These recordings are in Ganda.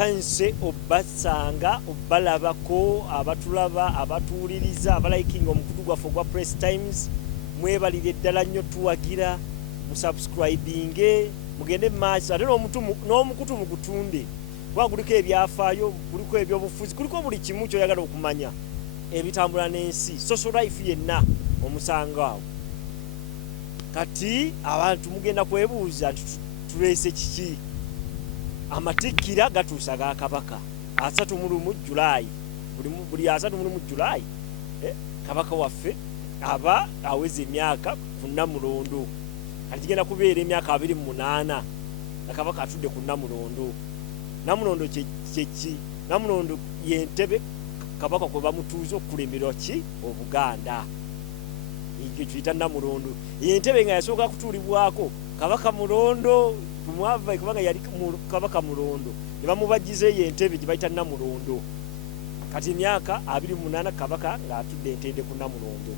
thanse obasanga obalabako abatulaba abatuuliriza abalikinga omukutu gwaffe ogwa Press Times mwebalire ddala nnyo tuwagira musubscribinge mugende maaso ate n'omukutu mugutunde kuba kuliko ebyafaayo kuliko ebyobufuzi kuliko buli kimu kyoyagala okumanya ebitambula n'ensi social life yenna omusanga awo kati abantu mugenda kwebuuza nti tuleese kiki amatikkira gatuusa ga kabaka 31 Julai buli 31 Julai kabaka waffe aba aweze emyaka ku Namulondo kati kigenda kubeera emyaka 28 na kabaka atudde ku Namulondo. Namulondo kyeki Namulondo yentebe kabaka kwe bamutuuza okulemerwa ki Obuganda ekyo tuyita Namulondo yentebe nga yasooka kutuulibwako kabaka Mulondo kumwava kubanga yali kabaka Mulondo ne bamubagize yentebe gye bayita Namulondo kati emyaka 28 kabaka ng'atudde entende ku Namulondo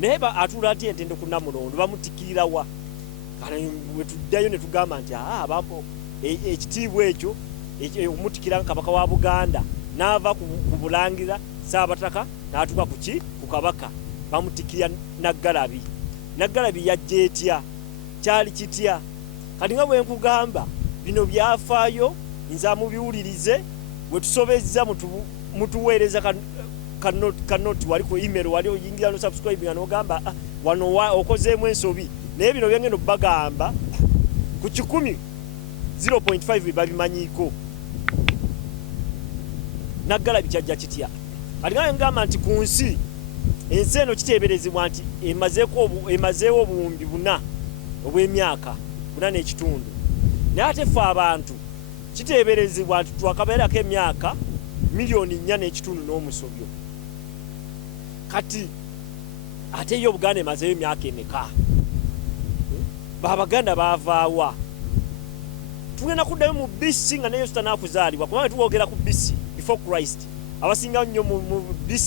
neba atula ati entende ku Namulondo bamutikirira wa kale bwe tuddayo ne tugamba nti abapo ekitiibwa ekyo omutikira kabaka wa Buganda n'ava ku Bulangira Saabataka n'atuuka ku kabaka bamutikira Naggalabi yajja etya kyali kitya kati nga bwe nkugamba bino byafaayo nza mubiwulirize bwe tusobezza mutuweereza kanoti wali ku email wali oyingira no subscribe nga n'ogamba wano okozeemu ensobi naye bino byengendo bagamba ku 10 0.5 babimanyiiko Naggalabi kyajja kitya kati nga ngamba nti ku nsi ensi eno kiteeberezebwa nti emazeewo obuwumbi 4 obw'emyaka 4 n'ekitundu naye ate ffe abantu kiteeberezebwa nti twakabeerako emyaka 4 million n'ekitundu n'omusobyo kati ate yo Buganda emazeewo emyaka emeka Babaganda baavaawa tugenda kuddayo mu BC nga ne Yesu tanaakuzaalibwa kubanga tuwogera ku BC before Christ abasinga nnyo mu BC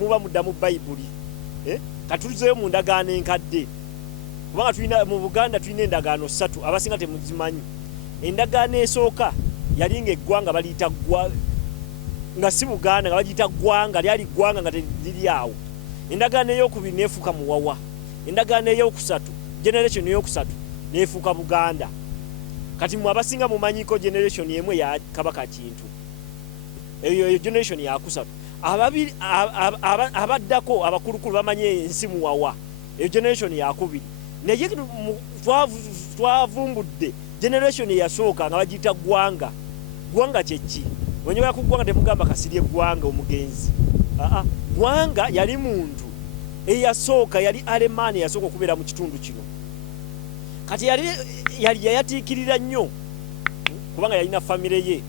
muba muddamu Bayibuli katulizeyo mu ndagaano enkadde kubanga tulina mu Buganda tulina endagaano 3 abasinga temuzimanyi endagaano esooka yali ng'eggwanga baliyita nga si Buganda nga bagiyita ggwanga lyali ggwanga nga teriri awo endagaano ey'okubiri neefuuka Muwawa endagaano ey'okusatu generation ey'okusatu neefuuka Buganda kati mu abasinga mumanyiiko generation emu ya Kabaka Kintu eyo generation yakusatu ababiri abaddako abakulukulu bamanye ensi Muwawa eyo generation yakubiri naye twavumbudde generation yasooka nga bagiyita ggwanga kyeki wenyoga ku ggwanga temugamba kasirye ggwanga omugenzi ggwanga yali muntu eyasooka yali Alemani yasooka okubeera mu kitundu kino kati yali yayatiikirira nnyo kubanga yalina famire ye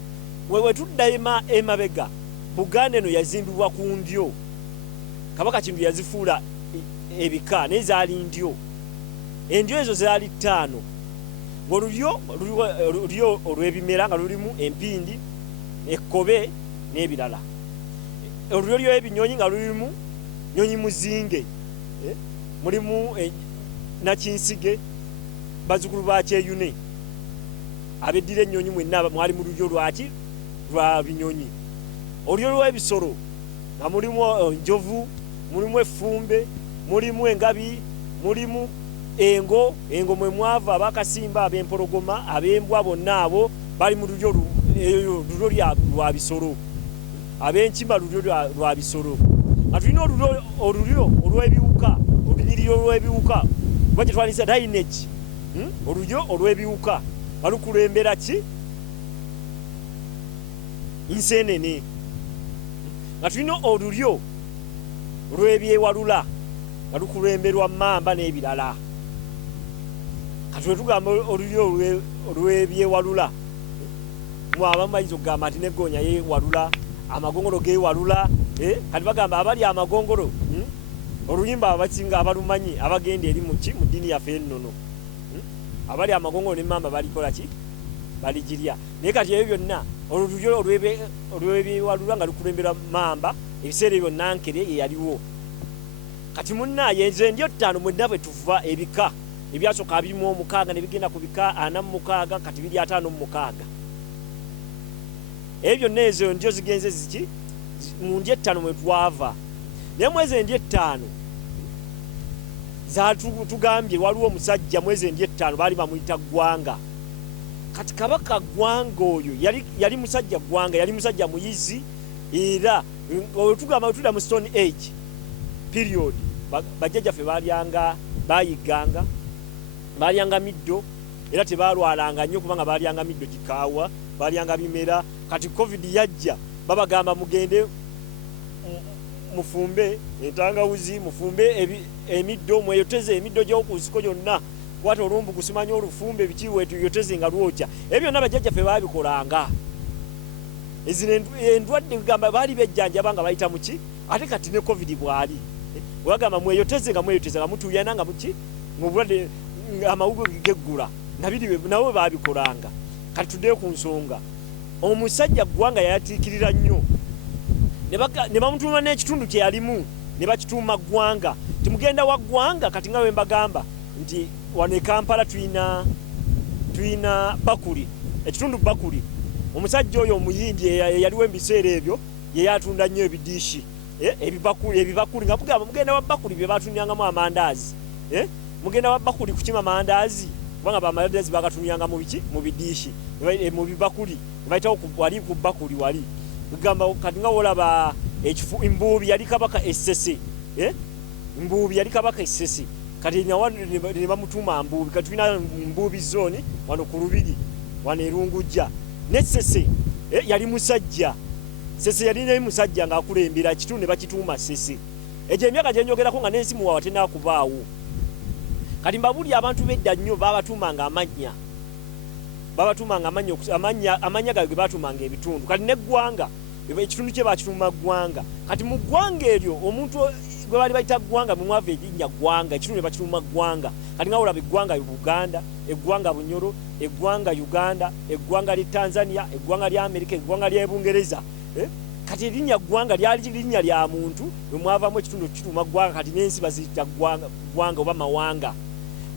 wewe tuddayo emabega Buganda eno yazimbibwa ku ndyo Kabaka Kintu yazifuula ebika naye zaali ndyo endyo ezo zaali 5 ng'olulyo olw'ebimera nga lulimu empindi ekkobe n'ebirala olulyo lw'ebinyonyi nga lulimu nyonyi muzinge mulimu nakinsige bazukulu ba Kyeyune abeddira ennyonyi mwenna mwali mu lulyo lwaki lwa binyonyi olulyo lw'ebisolo nga mulimu enjovu mulimu effumbe mulimu engabi mulimu engo mwe mwava abakasimba ab'empologoma ab'embwa bonna abo bali mu lulyo lwa bisolo ab'enkima lulyo lwa bisolo atulina olulyo olw'ebiwuka olunyiriro olw'ebiwuka kuba gye twandisa lineage olulyo olw'ebiwuka balukulembera ki Nseenene nga tulina olulyo olw'ebyewalula nga lukulemberwa Mamba n'ebirala kati tugamba olulyo olw'ebyewalula abamanyiza okugamba nti n'eggoonya yeewalula amagongolo geewalula kati bagamba abali amagongolo oluyimba abasinga abalumanyi abagenda eri mu ddiini yaffe ennono abali amagongolo ne Mamba balikola ki baligirya naye kati ebyo byonna olulyo olw'ebyewalula nga lukulembera Mamba ebiseera byonna Nkere ye yaliwo kati munnaye nze ndyo 5 mwenna bwe tuva ebika ebyasooka 26 ne bigenda ku bika 46 kati biri 56 ebyo nezo ndio zigenze ziki mu ndye 5 mwe twava ne mwezi ndye 5 za tugambye waliwo musajja mwezi ndye 5 bali bamuyita Gwanga kati kabaka Gwanga oyo yali musajja Gwanga yali musajja muyizi era tugamba tuda mu Stone Age period bajjaja fe balyanga middo era tebalwalanga nnyo kubanga balyanga middo kikaawa balyanga bimera kati covid yajja babagamba mugende mufumbe entangawuzi mufumbe emiddo mweyoteze emiddo gy'okusiko yonna kwata olumbu kusimanya olufumbe bikiwe tuyoteze nga lwokya ebyo nabajjaja fe babikolanga ezine endwadde gamba bali bejjanja banga bayita muki ate kati ne covid bwali wagamba mweyoteze nga mutuyana nga muki mu bulwadde amawugo geggula nabiri nawe babikolanga kati tudde ku nsonga omusajja Gwanga yayatikirira nnyo ne bamutuma n'ekitundu kye yalimu ne bakituuma Gwanga timugenda wa Gwanga kati nga wembagamba nti wane Kampala tuina Bakuli ekitundu Bakuli omusajja oyo omuyindi yaliwo ebiseera ebyo ye yatunda nnyo ebidishi ebibakuli nga mugenda wa Bakuli bye batunyangamu amandaazi mugenda wa Bakuli kukima mandazi kubanga bamandazi bagatunyanga mu biki mu bidishi mu bibakuli bayitawo wali ku Bakuli wali gamba kati nga olaba ekifu imbubi yali kabaka essese imbubi yali kabaka essese kati ne bamutuma mbubi kati tulina mbubi zone wano ku Lubiri wano Erungujja nessese yali musajja sese yali ne musajja ng'akulembera kitundu ne bakituuma sese ejo emyaka gyenyogerako nga n'ensimu wawa tenakubaawo kati mbabuli abantu bedda nnyo babatumanga amanya gayo ge batumanga ebitundu kati ne Gwanga ekitundu kye bakituma Gwanga kati mu Gwanga eryo omuntu gwe bali bayita Gwanga mumwava erinnya Gwanga ekitundu ne bakituma Gwanga kati nga olaba eggwanga Uganda eggwanga Bunyoro eggwanga Uganda eggwanga lya Tanzania eggwanga lya Amerika eggwanga lya Bungereza kati erinnya Gwanga lyali linnya lya muntu mumwavamu ekitundu kituma Gwanga kati n'ensi baziyita Gwanga oba mawanga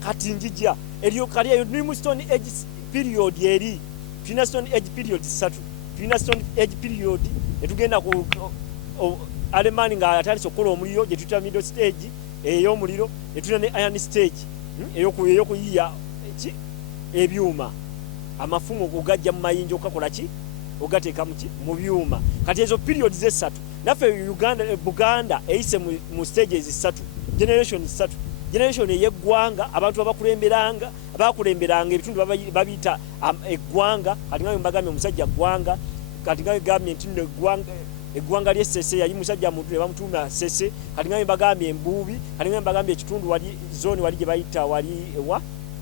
kati njija eriyo kali eyo ni mu Stone Age period eri tulina Stone Age period 3 tulina Stone Age period etugenda ku Alemani nga atali sokola omuliro gye tuta middle stage eyo omuliro etulina ne iron stage eyo kuyiya ebyuma amafumu okugajja mu mayinja okakola ki ogateeka mu byuma kati ezo period ze 3 naffe Buganda eyise mu stages 3 generations 3 generation yeggwanga abantu abakulemberanga ebitundu babita eggwanga kati nga mbagamye omusajja Gwanga kati nga gambye nti eggwanga ly'essese yali musajja muntu ne bamutuma Sese kati nga mbagamye embubi kati nga mbagambye ekitundu wali zone wali gye bayita wali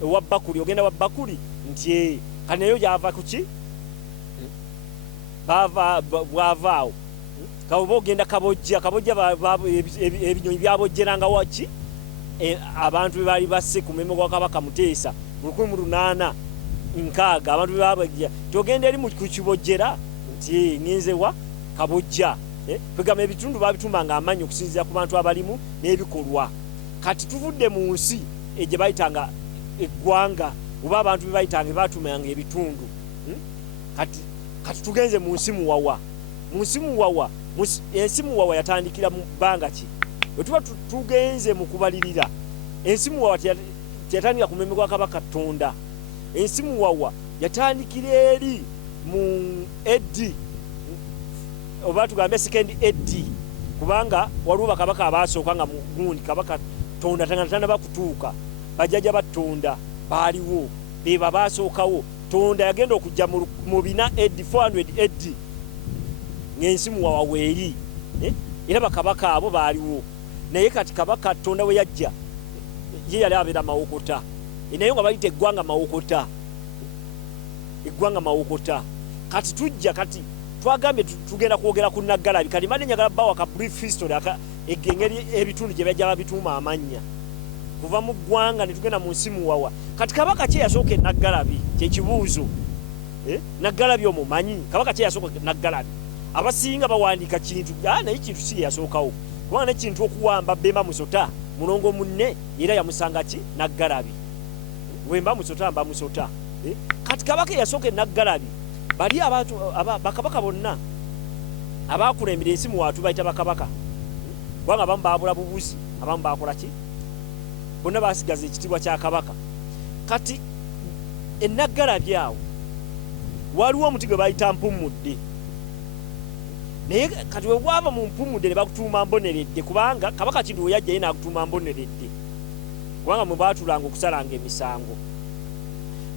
ewa Bakuli ogenda wa Bakuli nti kati nayo gyava kuki bwavaawo kaoba ogenda Kabojja ebinyonyi byabojjeranga waki abantu bali basse ku memo gwa Kabaka Muteesa mu 1860 abantu babajja togenda eri mu kukibojjera nti nginze wa Kabojja pegama ebitundu babitumanga amanyi okusinzira ku bantu abalimu n'ebikolwa kati tuvudde mu nsi gye bayitanga eggwanga oba abantu bebayitanga batumanga ebitundu kati tugenze mu nsi muwawa ensi muwawa yatandikira mu bbanga ki wetuba tugenze mu kubalirira ensi muwawa yatandikira ku mulembe gwa Kabaka Katonda ensi muwawa yatandikira eri mu eddi oba tugambe second eddi kubanga waliwo bakabaka abasooka nga mugundi Kabaka Tonda tangana bakutuuka bajjaja batonda baaliwo beba basookawo Tonda yagenda okujja mu bina eddi 400 eddi ng'ensi muwawa weeri era bakabaka abo baaliwo naye kati Kabaka Tonda we yajja ye yali abeera Mawokota naye nga bayita eggwanga Mawokota kati tujja kati twagambye tugenda kwogera ku Naggalabi kati mbadde njagala bawa ka brief history engeri ebitundu gye bajja babituuma amannya kuva mu ggwanga ne tugenda mu nsi muwawa kati Kabaka kye yasooka Naggalabi kyekibuuzo Naggalabi omumanyi Kabaka kye yasooka Naggalabi abasinga bawandiika kintu naye kintu si yasookawo kubanga nekintu okuwamba Bemba Musota mulongo munne era yamusanga ki Naggalabi wemba Musota mba Musota kati Kabaka yasooka Naggalabi bali abantu bakabaka bonna abakulembera ensi mu watu bayita bakabaka kubanga abamu baabula bubuzi abamu bakola ki bonna basigaza ekitibwa kya kabaka kati ennaggalabi awo waliwo omuti gwe bayita mpumudde naye kati we bwava mu mpumudde ne bakutuuma mboneredde kubanga kabaka Kintu we yajja ye n'akutuuma mboneredde kubanga mwe baatulanga okusalanga emisango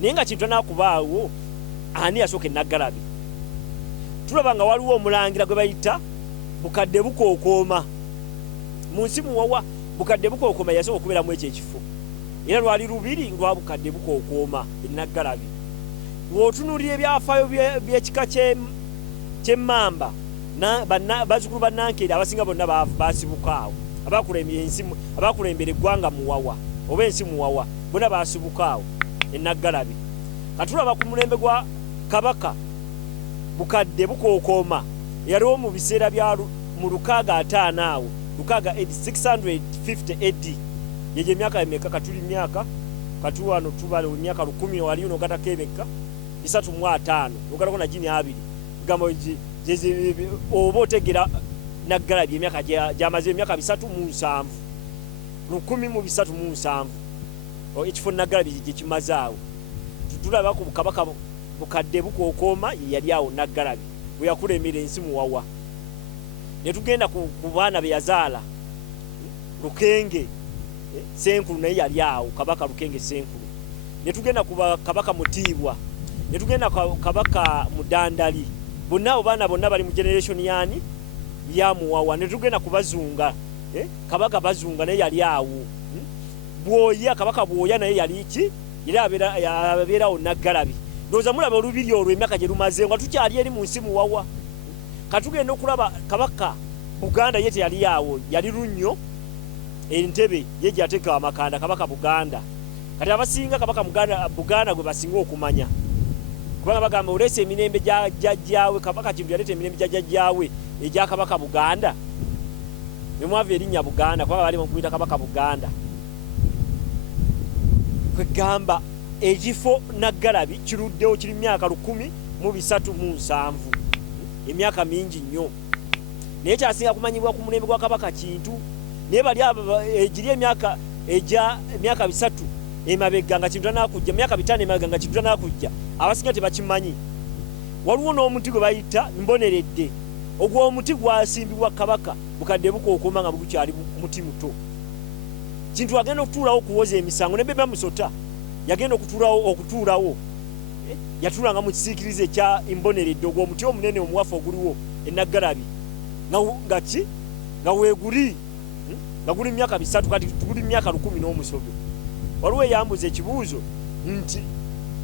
naye nga Kintu anaakubaawo ani yasooka ennaggalabi tulaba nga waliwo omulangira gwe bayita Bukadde Bukookooma mu nsi muwawa Bukadde Bukookooma yasooka okubeeramu ekyo ekifo era lwali lubiri lwa Bukadde Bukookooma ennaggalabi bw'otunuulira ebyafaayo by'ekika ky'emmamba bazzukulu ba Nankere abasinga bonna baasibuka awo abakulembera eggwanga muwawa oba ensi muwawa bonna baasibuka awo ennaggalabi katulaba ku mulembe gwa kabaka Bukadde Bukookooma yaliwo mu biseera bya mu 650 awo 650 AD yeje emyaka emeka katuli myaka katuwano tubale emyaka 10 waliyo nogatakebeka 305 ogalako na jini 2 gamo jeze oba otegera naggalabi emyaka gyamaze emyaka 307 10 ekifo naggalabi gye kimaze awo tulaba ku kabaka Bukadde Bukookooma yali awo naggalabi bwe yakulembera ensi muwawa ne tugenda ku baana be yazaala Lukenge Senkulu naye yali awo kabaka Lukenge Senkulu ne tugenda ku kabaka Mutiibwa ne tugenda ku kabaka Mudandali bonna abo baana bonna bali mu generation yani ya muwawa ne tugenda ku Bazunga kabaka Bazunga naye yali awo Bwoya kabaka Bwoya naye yali ki abeera awo naggalabi ndoza mulaba olubiri olwo emyaka gye lumaze nga tukyali eri mu nsi muwawa katugenda okulaba kabaka Buganda ye teyali awo yali Lunnyo Entebe ye gyateeka amakanda kabaka Buganda kati abasinga kabaka Buganda gwe basinga okumanya kubanga bagamba olese emirembe jjajjaawe kabaka Kintu yaleeta emirembe jjajjaawe egya kabaka Buganda nemwava erinnya Buganda kubanga bali mukuyita kabaka Buganda kwegamba ekifo naggalabi kiruddewo kiri myaka 1307 emyaka mingi nnyo naye kyasinga kumanyibwa ku mulembe gwa kabaka Kintu naye bali egiri emyaka 3 emabega nga Kintu anakujja emyaka 5 emabega nga Kintu anakujja abasinga tebakimanyi waliwo n'omuti gwe bayita mboneredde ogwo omuti gwasimbibwa kabaka Bukadde Bukookooma nga bukyali muti muto Kintu agenda okutuulawo okuwoza emisango ne Beba Musota yagenda okutuulawo yatuulanga mu kisiikirize kya mboneredde ogwo omuti omunene omuwafu oguliwo ennaggalabi nga weeguli nga guli myaka 3 kati tuguli myaka 10 waliwo eyambuza ekibuuzo nti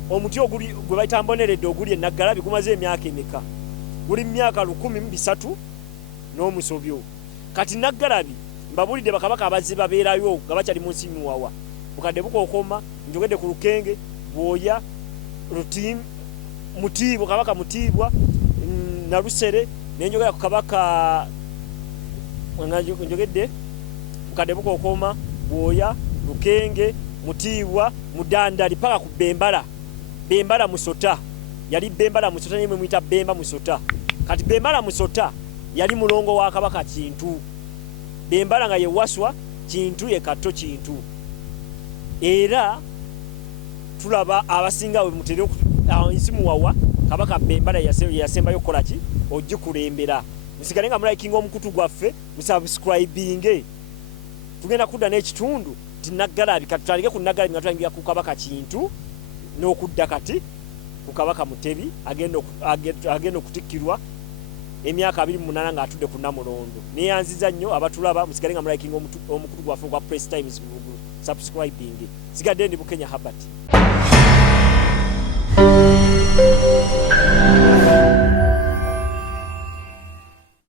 omuti oguli gwe bayita mboneredde oguli ennaggalabi gumaze emyaka emeka guli myaka 13 kati naggalabi mbabulidde bakabaka abazze babeerayo nga bakyali mu nsi muwawa Bukadde Bukookooma njogedde ku Lukenge Bwoya Mutiibwa kabaka Mutiibwa Nalusere nenjogera ku kabaka njogedde Bukadde Bukookooma Bwoya Lukenge Mutiibwa Mudandali paka ku Bembala Musota yali Bembala Musota nimwe mwita Bemba Musota kati Bembala Musota yali mulongo wa kabaka Kintu Bembala nga ye Waswa Kintu ye Kato Kintu era tulaba abasinga we mutere ensi muwawa kabaka Bembala yasembayo kola ki ogikulembera musigale nga mulaikinga omukutu gwaffe musubscribing tugenda kudda n'ekitundu tinaggalabi katutandike ku naggalabi nga tutangira ku kabaka Kintu n'okudda kati ku kabaka Mutebi agenda okutikkirwa emyaka 28 nga atudde ku Namulondo neyanziza nnyo abatulaba musigale nga mulaikinga omukutu gwaffe gwa Press Times subscribing sigadde ndi Bukenya Herbert